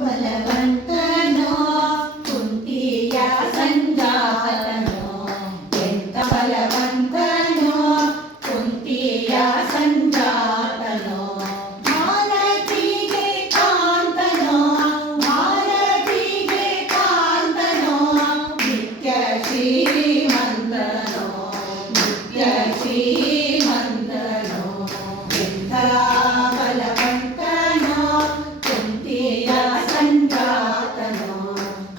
ಬಲವಂತನೋ ಕುಂತಿಯ ಸಂಜಾತನೋ ಎಂತ ಬಲವಂತನೋ ಕುಂತಿಯ ಸಂಜಾತನೋ ಭಾರತಿಗೆ ಕಾಂತನೋ ಭಾರತಿಗೆ ಕಾಂತನೋ ನಿತ್ಯ ಶ್ರೀಮಂತನೋ ನಿತ್ಯ ಶ್ರೀಮಂತನೋ ಎಂತ ಬಲವಂತನೋ ಕುಂತಿಯ ಸಂಜಾತನೋ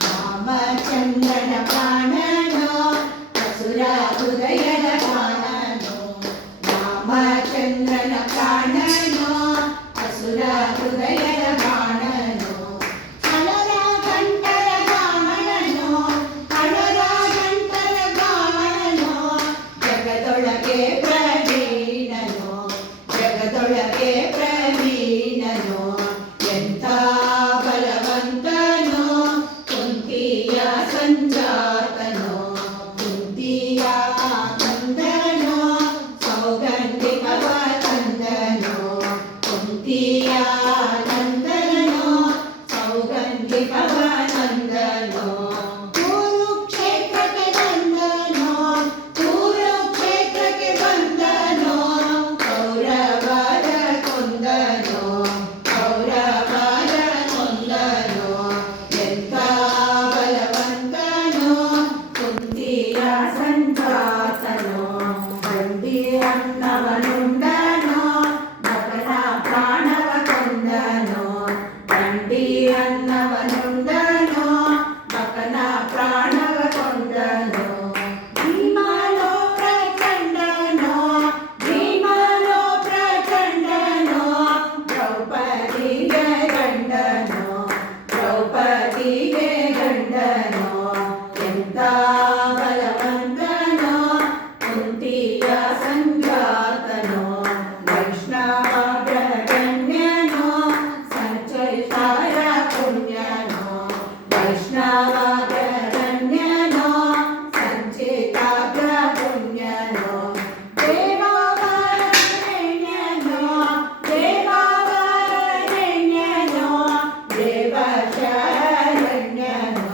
ರಾಮಚಂದ್ರನ ಪ್ರಾಣನೋ ಅಸುರ ಹೃದಯದ ಪ್ರಾಣನೋ ರಾಮಚಂದ್ರನ ಪ್ರಾಣನೋ ಅಸುರ ಹೃದಯದ ಪ್ರಾಣನೋ ಹಣರ ಗಂಟರ ಗಾಮನೋ ಹಣರ ಗಂಟರ ಗಾಮನೋ ಜಗದೊಳಗೆ ಪ್ರವೀಣನೋ ಜಗದೊಳಗೆ ಪ್ರವೀಣನೋ ಎಂಥ ಬಲವಂತನೋ ಕುಂತಿಯ ಸಂಜಾತನೋ ಕುಂತಿಯ ನಂದನೋ ಸೌಗಂಧಿಕವ ತಂದನೋ ಕುಂತಿಯ ನಂದನೋ ಸೌಗಂಧಿಕವ ನಂದನೋ ಕುರುಕ್ಷೇತ್ರಕ್ಕೆ ಬಂದನೋ ಕುರುಕ್ಷೇತ್ರಕ್ಕೆ ಬಂದನೋ ಕೌರವರ ಕೊಂದನೋ ಕೌರವರ ಕೊಂದನೋ ಎಂಥ ಬಲವಂತನೋ ಕುಂತಿಯ ಸಂಜಾತನೋ ಬಂಡಿ ಅನ್ನವನುಂಡನೋ ಮಗನ ಪ್ರಾಣವ ಕೊಂದನೋ ಬಂಡಿ ಅನ್ನವನುಂಡನೋ ಮಗನ ಪ್ರಾಣವ ಕೊಂದನೋ ಭೀಮನೋ ಪ್ರಚಂಡನೋ ಭೀಮನೋ ಪ್ರಚಂಡನೋ ದ್ರೌಪದಿಗೆ ಗಂಡನೋ ದ್ರೌಪದಿಗೆ ಗಂಡನೋ ಎಂಥ ಬಲವಂತನೋ ಕುಂತಿಯ ಸಂಜಾತನೋ ವೈಷ್ಣವಾಗ್ರಗಣ್ಯನೋ ಸಂಚರಿತಾರ ಪುಣ್ಯನೋ ವೈಷ್ಣವಾಗ್ರಗಣ್ಯನೋ ಸಂಚಿತಾಗ್ರ ಪುಣ್ಯನೋ ದೇವವರಣ್ಯನೋ ದೇವವರಣ್ಯನೋ ದೇವಶರಣ್ಯನೋ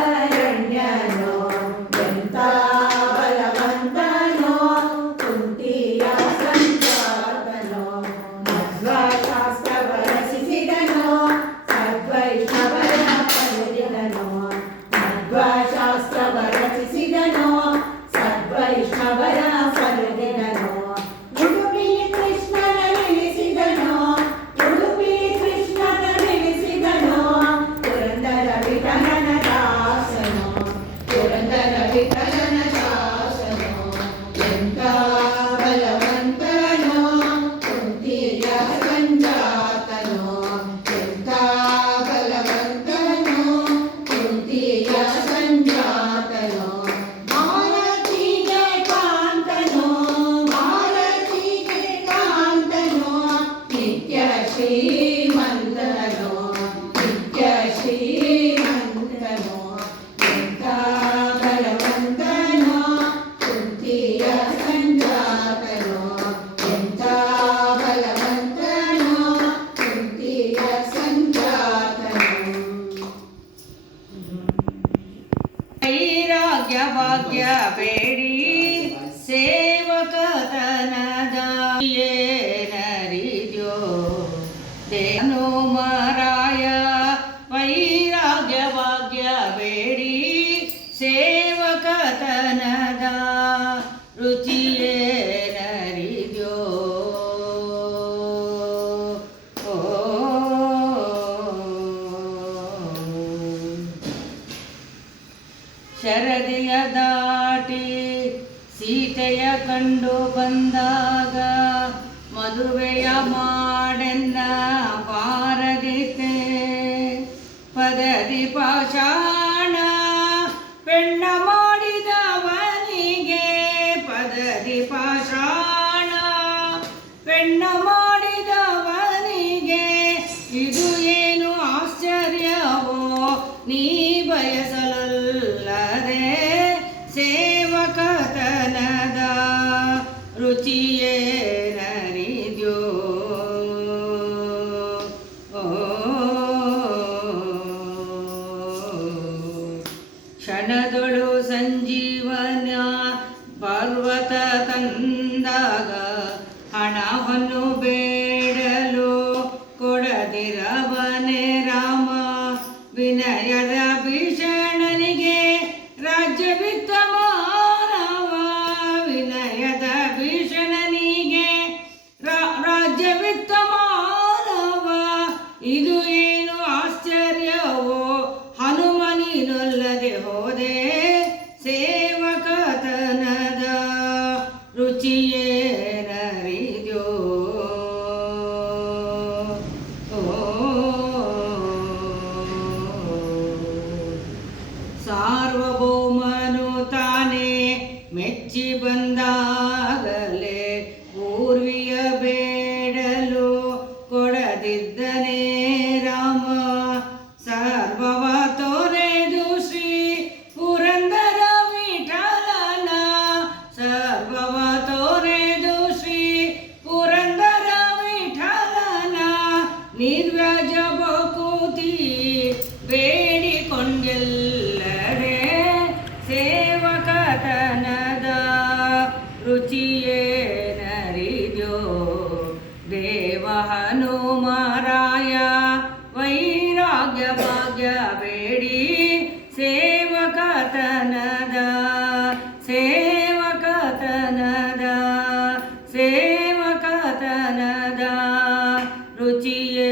ದೇವಶರಣ್ಯನೋ ಎಂಥ ಬಲವಂತನೋ ಕುಂತಿಯ ಸಂಜಾತನೋ ಮಧ್ವಶಾಸ್ತ್ರವ ರಚಿಸಿದನೋ ಸದ್ವೈಷ್ಣವರ ಪಡೆದನೋ ಮಧ್ವಶಾಸ್ತ್ರವ ರಚಿಸಿದನೋ ಸದ್ವೈಷ್ಣವರ ಪಡೆದನೋ ಉಡುಪಿ ಕೃಷ್ಣನ ನೆಲೆಸಿದನೋ ಉಡುಪಿ ಕೃಷ್ಣನ ನೆಲೆಸಿದನೋ ಪುರಂದರ ವಿಠಲನ ದಾಸನೋ ಪುರಂದರ ವಿಠಲನ ದಾಸನೋ ಎಂಥ ಬಲವಂತನೋ ಕುಂತಿಯ ಸಂಜಾತನೋ ಎಂಥ ಬಲವಂತನೋ ಕುಂತಿಯ ಸಂಜಾತನೋ ಭಾರತಿಗೆ ಕಾಂತನೋ ಭಾರತಿಗೆ ಕಾಂತನೋ ನಿತ್ಯ ಶ್ರೀಮಂತನೋ ನಿತ್ಯ ಶ್ರೀಮಂತನೋ ಎಂಥ ಬಲವಂತನೋ ಕುಂತಿಯ ಸಂಜಾತನೋ ಎಂಥ ಬಲವಂತನೋ ಕುಂತಿಯ ಸಂಜಾತನೋ ವೈರಾಗ್ಯ ಭಾಗ್ಯ ಬೇಡಿ ಸೇವಕತನದ ಏನರಿದ್ಯೋ ದೇನೋ ಮರಾಯ ವೈರಾಗ್ಯ ಭಾಗ್ಯ ಬೇಡಿ ಸೇವಕತನದ ರುಚಿಯೇನರಿದ್ಯೋ ಓ ಶರದಿಯ ದಾಟಿ ಸೀತೆಯ ಕಂಡು ಬಂದಾಗ ಮದುವೆಯ ಮಾಡೆನ್ನ ಬಾರದಿತೆ ಪದದಿ ಪಾಷಾಣ ಪೆಣ್ಣ ಮಾಡಿದವನಿಗೆ ಪದದಿ ಪಾಷಾಣ ಪೆಣ್ಣ ಮಾಡಿದವನಿಗೆ ಇದು ಏನು ಆಶ್ಚರ್ಯವೋ ನೀ ಬಯಸಲಲ್ಲದೆ ಸೇವಕತನದ ರುಚಿಯೇನರಿದ್ಯೋ ಕ್ಷಣದೊಳು ಸಂಜೀವನ ಪರ್ವತ ತಂದಾಗ ಹಣವನ್ನು ಬೇಡಲು ಕೊಡದಿರವನೇ ರಾಮ. ವಿನಯದ ಭೀಷಣನಿಗೆ ರಾಜ್ಯವಿತ್ತ ಮಾನವ, ವಿನಯದ ಭೀಷಣನಿಗೆ ರಾಜ್ಯವಿತ್ತ ಮಾನವ. ಇದು ಏನು ಆಶ್ಚರ್ಯವೋ ಹನುಮನಿನೊಲ್ಲದೆ ಹೋದೆ, ಸೇವಕತನದ ರುಚಿಯೇನರಿದ್ಯೋ. ಸಾರ್ವಭೌಮನು ತಾನೇ ಮೆಚ್ಚಿ ಬಂದಾಗಲೇ ಊರ್ವಿಯ ಬೇಡಲು ಕೊಡದಿದ್ದನೇ ರಾಮ. ಸರ್ವವ ತೋರೆದು ಶ್ರೀ ಪುರಂದರ ವಿಠಲನ, ಸರ್ವವ ತೋರೆದು ಶ್ರೀ ಪುರಂದರ ವಿಠಲನ. ನಿರ್ವ್ಯಾಜ ಬಕುತಿ ಬೇಡಿಕೊಂಡೆಲ್ಲಡೆ, ಸೇವಕತನದ ರುಚಿಯೇನರಿದ್ಯೋ. ದೇವ ಹನುಮರಾಯ ವೈರಾಗ್ಯ ಭಾಗ್ಯ ಬೇಡಿ, ಸೇವಕತನದ ಸೇವಕತನದ ಸೇವಕತನದ ರುಚಿಯೇನರಿದ್ಯೋ.